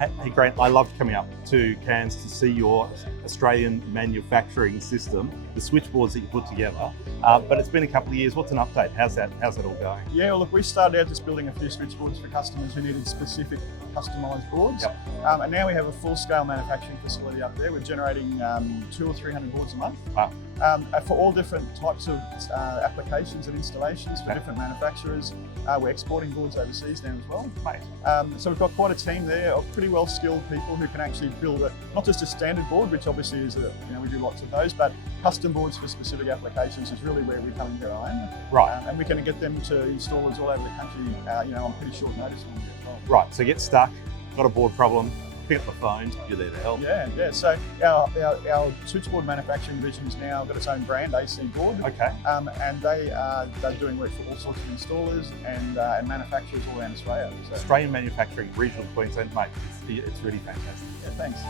Hey Grant, I loved coming up to Cairns to see your Australian manufacturing system, the switchboards that you put together. But it's been a couple of years. What's an update? How's that all going? Yeah, well, look, we started out just building a few switchboards for customers who needed specific customised boards. Yep. And now we have a full-scale manufacturing facility up there. We're generating 200 or 300 boards a month. Wow. For all different types of applications and installations for different manufacturers. We're exporting boards overseas now as well. Mate. So we've got quite a team there of pretty well-skilled people who can actually build not just a standard board, which obviously is we do lots of those, but custom boards for specific applications is really where we come into our own. Right. And we can get them to installers all over the country, on pretty short notice normally as well. Right. So get stuck, got a board problem, pick up the phone, you're there to help. Yeah. So our switchboard manufacturing division has now got its own brand, AC Board. Okay. And they're doing work for all sorts of installers and manufacturers all around Australia. So, Australian manufacturing, regional Queensland, mate, it's really fantastic. yeah, thanks.